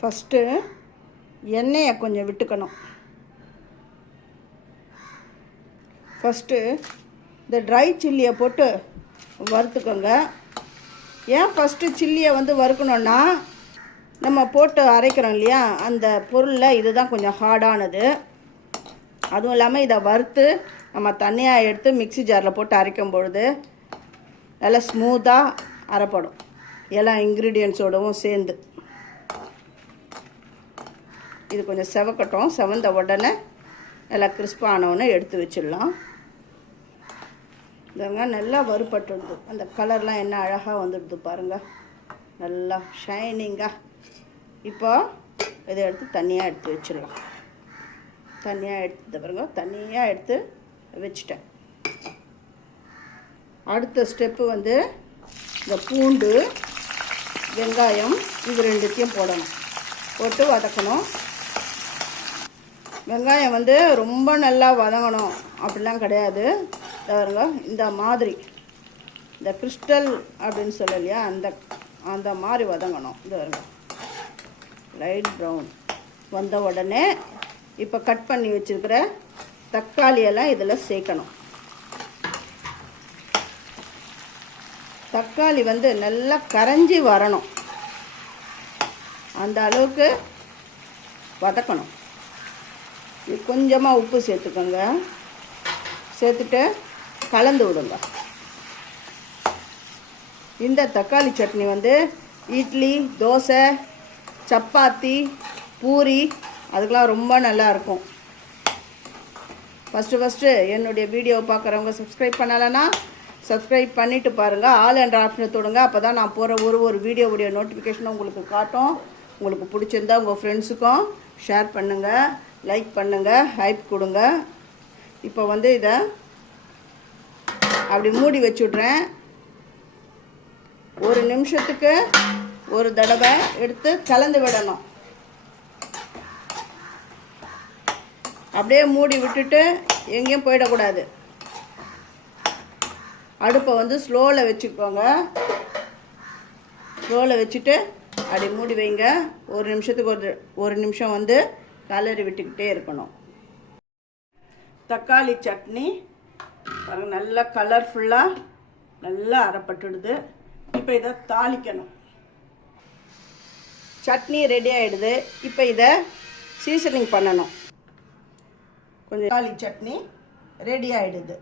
First எண்ணெயை கொஞ்சம் விட்டுக்கணும். ஃபஸ்ட்டு இந்த ட்ரை சில்லியை போட்டு வறுத்துக்கோங்க. ஏன் ஃபஸ்ட்டு சில்லியை வறுக்கணுன்னா, நம்ம போட்டு அரைக்கிறோம் இல்லையா, அந்த பொருளில் இதுதான் கொஞ்சம் ஹார்டானது. அதுவும் இல்லாமல் இதை வறுத்து நம்ம தனியாக எடுத்து மிக்ஸி ஜாரில் போட்டு அரைக்கும் பொழுது நல்லா ஸ்மூத்தாக அரைப்படும், எல்லா இன்க்ரீடியன்ஸோடவும் சேர்ந்து. இது கொஞ்சம் செவக்கட்டும். செவந்த உடனே நல்லா கிறிஸ்பானவுடனே எடுத்து வச்சிடலாம். இதங்க நல்லா வறுபட்டுடுது. அந்த கலர்லாம் என்ன அழகாக வந்துடுது பாருங்கள், நல்லா ஷைனிங்காக. இப்போ இதை எடுத்து தனியாக எடுத்து வச்சிடலாம். தனியாக எடுத்து பாருங்க, தனியாக எடுத்து வச்சிட்டேன். அடுத்த ஸ்டெப்பு இந்த பூண்டு, வெங்காயம் இது ரெண்டுத்தையும் போடணும். போட்டு வதக்கணும். வெங்காயம் ரொம்ப நல்லா வதங்கணும் அப்படிலாம் கிடையாது. பாருங்க, இந்த மாதிரி இந்த கிறிஸ்டல் அப்படின்னு சொல்லலையா, அந்த மாதிரி வதங்கணும். இது பாருங்க, லைட் ப்ரௌன் வந்த உடனே இப்போ கட் பண்ணி வச்சுருக்கிற தக்காளியெல்லாம் இதில் சேர்க்கணும். தக்காளி நல்லா கரைஞ்சி வரணும், அந்த அளவுக்கு வதக்கணும். கொஞ்சமாக உப்பு சேர்த்துக்கோங்க. சேர்த்துட்டு கலந்து விடுங்க. இந்த தக்காளி சட்னி இட்லி, தோசை, சப்பாத்தி, பூரி அதுக்கெலாம் ரொம்ப நல்லாயிருக்கும். ஃபஸ்ட்டு என்னுடைய வீடியோவை பார்க்குறவங்க சப்ஸ்கிரைப் பண்ணலைன்னா சப்ஸ்கிரைப் பண்ணிவிட்டு பாருங்கள். ஆல் என்ற ஆப்ஷனை தொடுங்க. அப்போ தான் நான் போகிற ஒரு வீடியோவுடைய நோட்டிஃபிகேஷனை உங்களுக்கு காட்டும். உங்களுக்கு பிடிச்சிருந்தா உங்கள் ஃப்ரெண்ட்ஸுக்கும் ஷேர் பண்ணுங்கள், லைக் பண்ணுங்கள், ஹைப் கொடுங்க. இப்போ இதை அப்படி மூடி வச்சுட்றேன். ஒரு நிமிஷத்துக்கு ஒரு தடவை எடுத்து கலந்து விடணும். அப்படியே மூடி விட்டுட்டு எங்கேயும் போயிடக்கூடாது. அடுப்பை ஸ்லோவில் வச்சுக்கோங்க. ஸ்லோவில் வச்சுட்டு அப்படி மூடி வைங்க. ஒரு நிமிஷத்துக்கு ஒரு நிமிஷம் கலரி விட்டுக்கிட்டே இருக்கணும். தக்காளி சட்னி பாருங்கள், நல்லா கலர்ஃபுல்லாக நல்லா அரைப்பட்டுடுது. இப்போ இதை தாளிக்கணும். சட்னி ரெடி ஆகிடுது. இப்போ இதை சீசனிங் பண்ணணும். கொஞ்சம் தக்காளி சட்னி ரெடி ஆகிடுது.